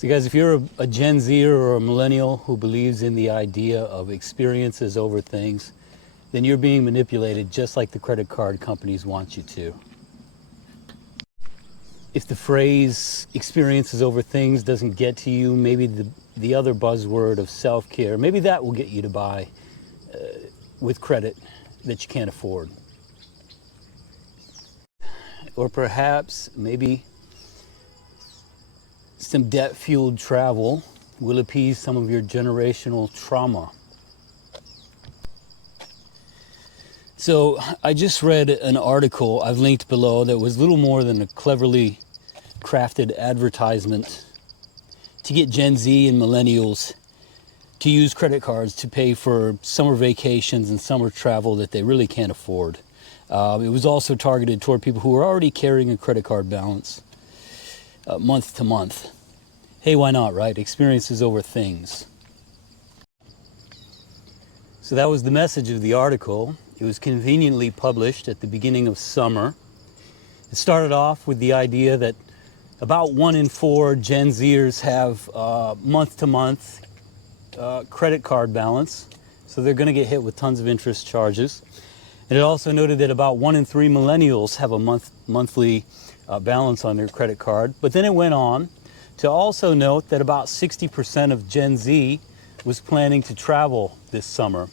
So guys, if you're a Gen Zer or a millennial who believes in the idea of experiences over things, then you're being manipulated just like the credit card companies want you to. If the phrase experiences over things doesn't get to you, maybe the other buzzword of self-care, maybe that will get you to buy with credit that you can't afford. Or perhaps maybe some debt-fueled travel will appease some of your generational trauma. So I just read an article I've linked below that was little more than a cleverly crafted advertisement to get Gen Z and millennials to use credit cards to pay for summer vacations and summer travel that they really can't afford. It was also targeted toward people who are already carrying a credit card balance month to month. Hey, why not, right? Experiences over things. So that was the message of the article. It was conveniently published at the beginning of summer. It started off with the idea that about 1 in 4 Gen Zers have month-to-month credit card balance, so they're going to get hit with tons of interest charges. And it also noted that about 1 in 3 millennials have a monthly balance on their credit card. But then it went on to also note that about 60% of Gen Z was planning to travel this summer.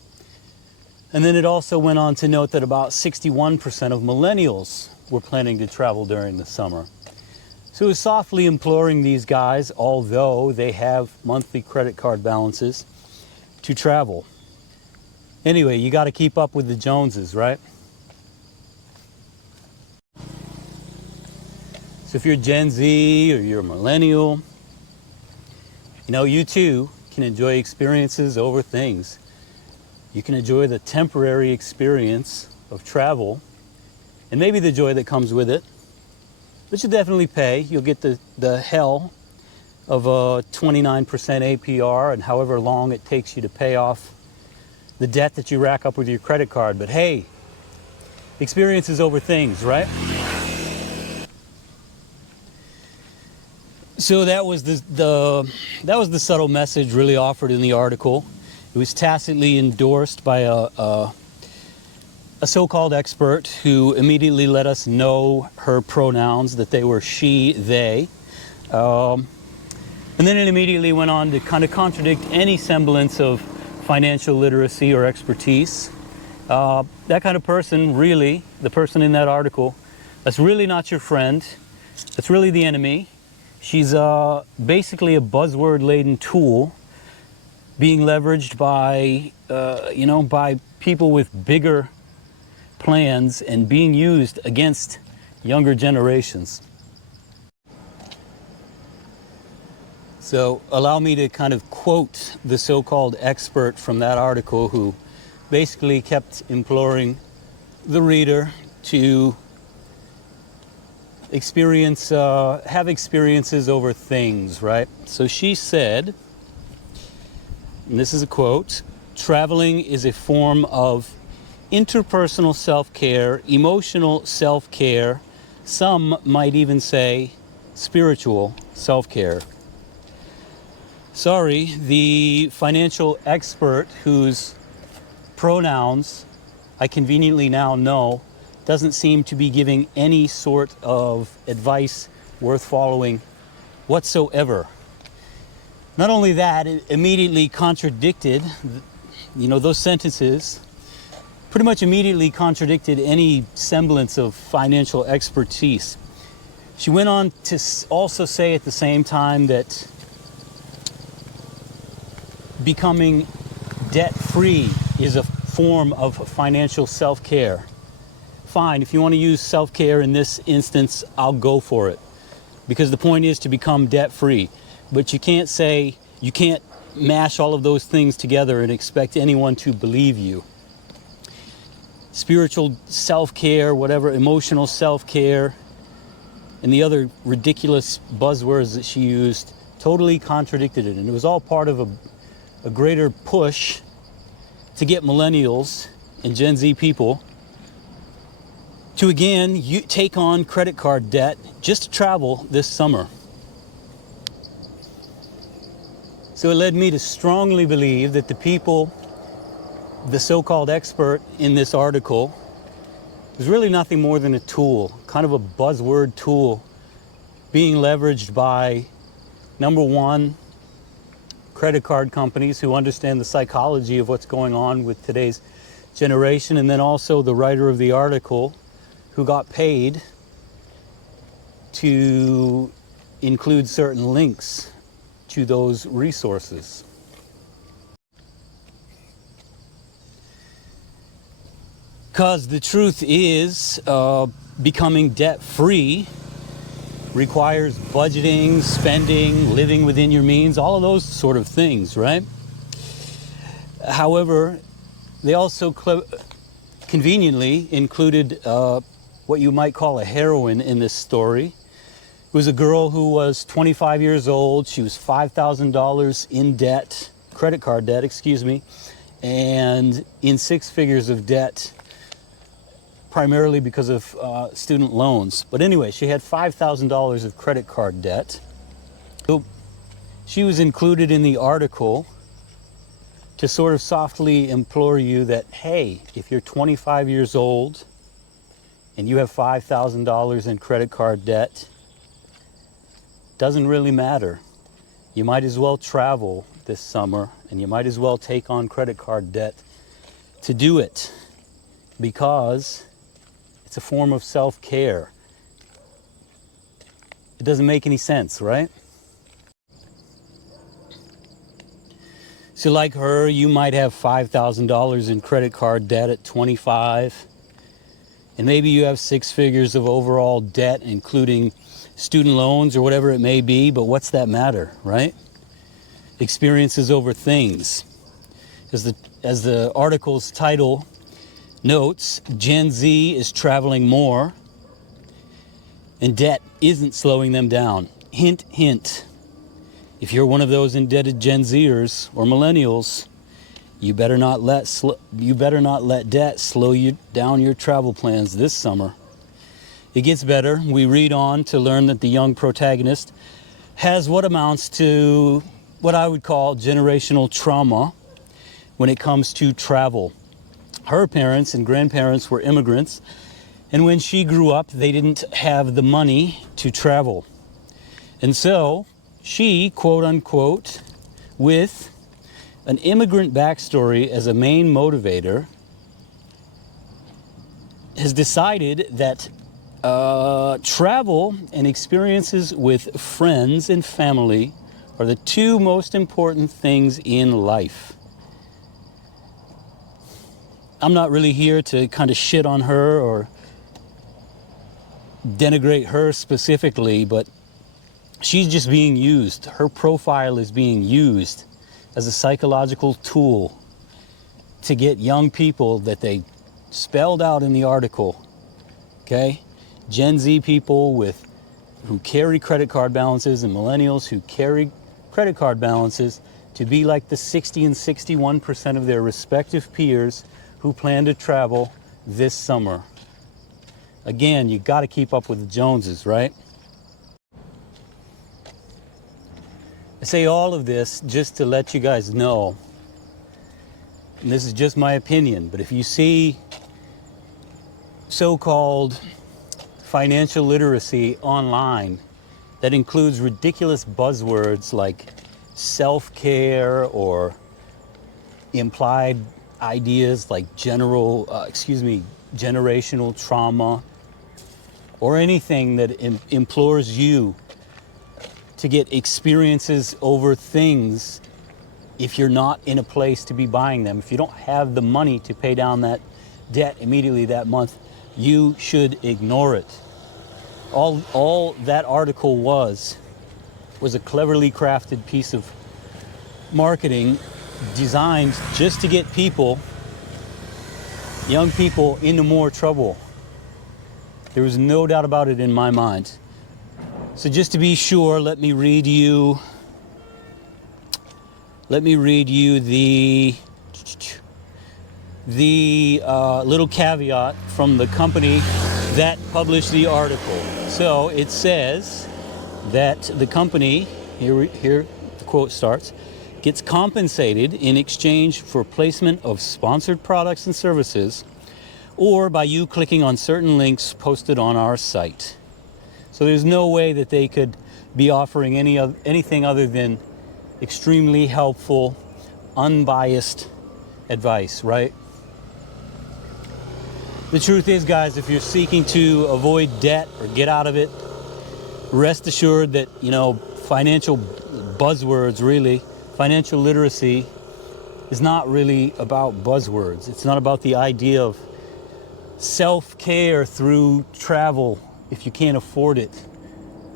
And then it also went on to note that about 61% of millennials were planning to travel during the summer. So it was softly imploring these guys, although they have monthly credit card balances, to travel. Anyway, you got to keep up with the Joneses, right? So if you're Gen Z or you're a millennial, you know, you too can enjoy experiences over things. You can enjoy the temporary experience of travel and maybe the joy that comes with it, but you'll definitely pay. You'll get the hell of a 29% APR and however long it takes you to pay off the debt that you rack up with your credit card. But hey, experiences over things, right? So that was the subtle message really offered in the article. It was tacitly endorsed by a so-called expert who immediately let us know her pronouns, that they were she, they. And then it immediately went on to kind of contradict any semblance of financial literacy or expertise. That kind of person, really, the person in that article, that's really not your friend. That's really the enemy. She's basically a buzzword-laden tool being leveraged by, by people with bigger plans and being used against younger generations. So allow me to kind of quote the so-called expert from that article who basically kept imploring the reader to have experiences over things, right? So she said, and this is a quote, "Traveling is a form of interpersonal self-care, emotional self-care, some might even say spiritual self-care." Sorry, the financial expert whose pronouns I conveniently now know doesn't seem to be giving any sort of advice worth following whatsoever. Not only that, it immediately contradicted, those sentences pretty much immediately contradicted any semblance of financial expertise. She went on to also say at the same time that becoming debt-free is a form of financial self-care. Fine, if you want to use self-care in this instance, I'll go for it. Because the point is to become debt-free. But you can't mash all of those things together and expect anyone to believe you. Spiritual self-care, whatever, emotional self-care, and the other ridiculous buzzwords that she used totally contradicted it. And it was all part of a greater push to get millennials and Gen Z people to again take on credit card debt just to travel this summer. So it led me to strongly believe that the people, the so-called expert in this article, is really nothing more than a tool, kind of a buzzword tool, being leveraged by, number one, credit card companies who understand the psychology of what's going on with today's generation, and then also the writer of the article who got paid to include certain links to those resources. Because the truth is, becoming debt-free requires budgeting, spending, living within your means, all of those sort of things, right? However, they also conveniently included what you might call a heroine in this story. It was a girl who was 25 years old. She was $5,000 in debt, credit card debt, excuse me, and in six figures of debt, primarily because of student loans. But anyway, she had $5,000 of credit card debt. So she was included in the article to sort of softly implore you that, hey, if you're 25 years old and you have $5,000 in credit card debt, doesn't really matter. You might as well travel this summer, and you might as well take on credit card debt to do it, because it's a form of self-care. It doesn't make any sense, right? So like her, you might have $5,000 in credit card debt at 25, and maybe you have six figures of overall debt, including student loans or whatever it may be, but what's that matter, right? Experiences over things. As the article's title notes, Gen Z is traveling more, and debt isn't slowing them down. Hint, hint. If you're one of those indebted Gen Zers or Millennials, you better not let debt slow you down your travel plans this summer. It gets better. We read on to learn that the young protagonist has what amounts to what I would call generational trauma when it comes to travel. Her parents and grandparents were immigrants, and when she grew up, they didn't have the money to travel. And so she, quote unquote, with an immigrant backstory as a main motivator, has decided that travel and experiences with friends and family are the two most important things in life. I'm not really here to kind of shit on her or denigrate her specifically, but she's just being used. Her profile is being used as a psychological tool to get young people that they spelled out in the article, okay? Gen Z people who carry credit card balances, and millennials who carry credit card balances, to be like the 60 and 61% of their respective peers who plan to travel this summer. Again, you got to keep up with the Joneses, right? I say all of this just to let you guys know, and this is just my opinion, but if you see so-called financial literacy online that includes ridiculous buzzwords like self-care or implied ideas like generational trauma, or anything that implores you to get experiences over things if you're not in a place to be buying them, if you don't have the money to pay down that debt immediately that month, you should ignore it. All that article was a cleverly crafted piece of marketing designed just to get people, young people, into more trouble. There was no doubt about it in my mind. So just to be sure, let me read you the little caveat from the company that published the article. So it says that the company, here the quote starts, gets compensated in exchange for placement of sponsored products and services, or by you clicking on certain links posted on our site. So there's no way that they could be offering anything other than extremely helpful, unbiased advice, right? The truth is, guys, if you're seeking to avoid debt or get out of it, rest assured that, financial buzzwords, really, financial literacy is not really about buzzwords. It's not about the idea of self-care through travel if you can't afford it,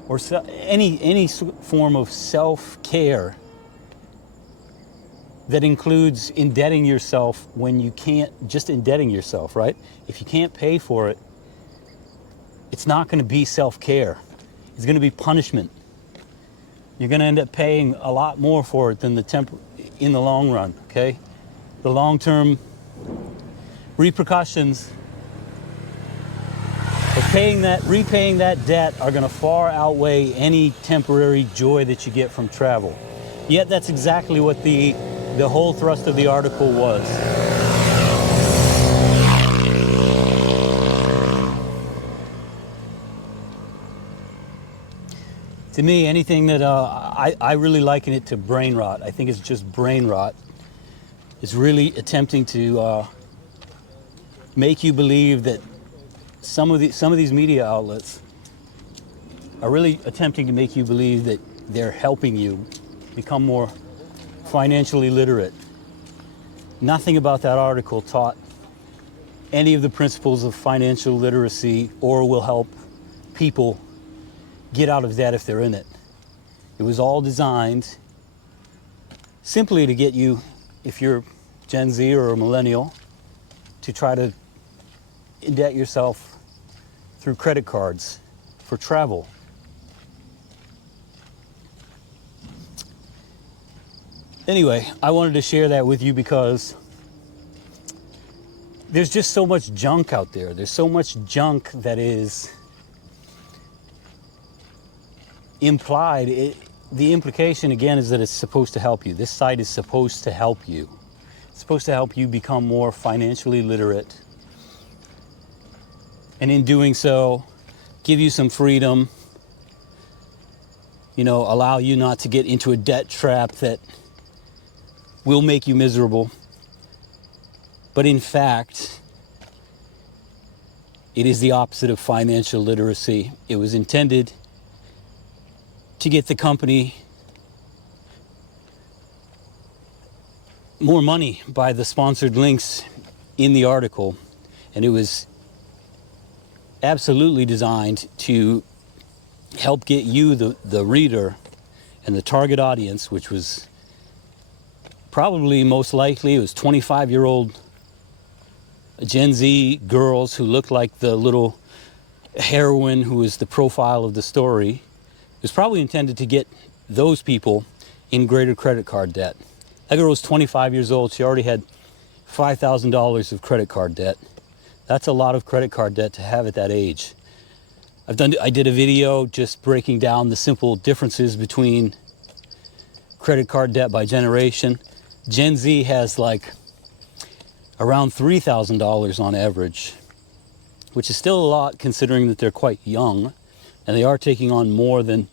or any form of self-care that includes indebting yourself when you can't, just indebting yourself, right? If you can't pay for it, it's not going to be self-care. It's going to be punishment. You're going to end up paying a lot more for it than in the long run, okay? The long-term repercussions of repaying that debt are going to far outweigh any temporary joy that you get from travel. Yet that's exactly what the whole thrust of the article was. To me, anything that I really liken it to brain rot. I think it's just brain rot. It's really attempting to make you believe that some of these media outlets are really attempting to make you believe that they're helping you become more financially literate. Nothing about that article taught any of the principles of financial literacy or will help people get out of debt if they're in it. It was all designed simply to get you, if you're Gen Z or a millennial, to try to indebt yourself through credit cards for travel. Anyway, I wanted to share that with you because there's just so much junk out there. There's so much junk that is implied. The implication, again, is that it's supposed to help you. This site is supposed to help you. It's supposed to help you become more financially literate. And in doing so, give you some freedom, allow you not to get into a debt trap that will make you miserable. But in fact, it is the opposite of financial literacy. It was intended to get the company more money by the sponsored links in the article. And it was absolutely designed to help get you, the reader, and the target audience, which was probably most likely, it was 25-year-old Gen Z girls who looked like the little heroine who was the profile of the story. It was probably intended to get those people in greater credit card debt. That girl was 25 years old. She already had $5,000 of credit card debt. That's a lot of credit card debt to have at that age. I did a video just breaking down the simple differences between credit card debt by generation. Gen Z has like around $3,000 on average, which is still a lot considering that they're quite young and they are taking on more than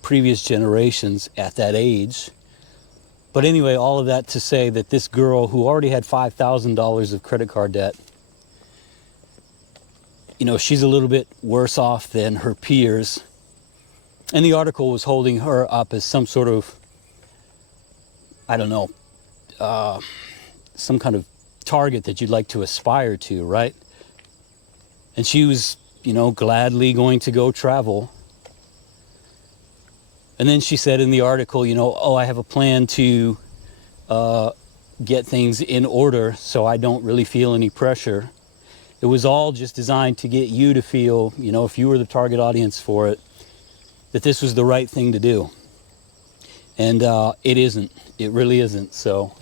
previous generations at that age. But anyway, all of that to say that this girl who already had $5,000 of credit card debt, she's a little bit worse off than her peers. And the article was holding her up as some sort of, some kind of target that you'd like to aspire to, right? And she was, gladly going to go travel. And then she said in the article, I have a plan to get things in order so I don't really feel any pressure. It was all just designed to get you to feel, if you were the target audience for it, that this was the right thing to do. And it isn't. It really isn't. So,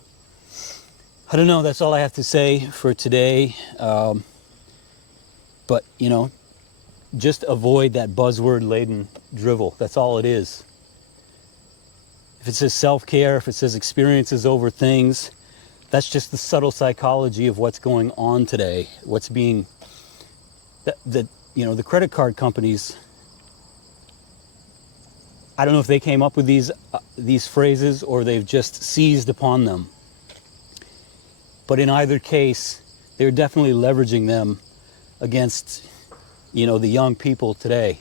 I don't know. That's all I have to say for today. But, just avoid that buzzword-laden drivel. That's all it is. if it says self-care, if it says experiences over things, that's just the subtle psychology of what's going on today. What's being, the credit card companies, I don't know if they came up with these phrases or they've just seized upon them. But in either case, they're definitely leveraging them against, the young people today.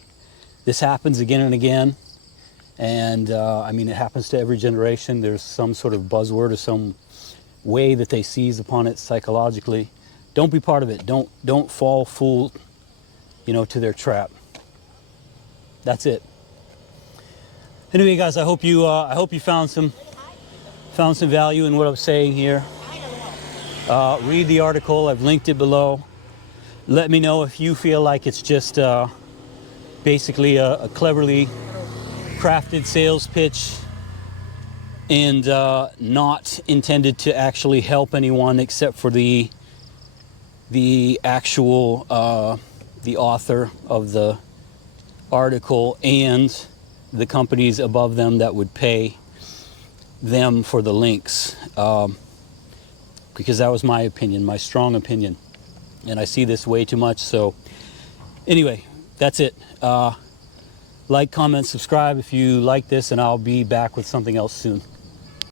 This happens again and again. And it happens to every generation. There's some sort of buzzword or some way that they seize upon it psychologically. Don't be part of it. Don't fall fool, to their trap. That's it. Anyway, guys, I hope you found some value in what I'm saying here. Read the article. I've linked it below. Let me know if you feel like it's just basically a cleverly crafted sales pitch and not intended to actually help anyone except for the actual the author of the article and the companies above them that would pay them for the links, because that was my opinion, my strong opinion, and I see this way too much. So anyway, that's it. Like, comment, subscribe if you like this, and I'll be back with something else soon.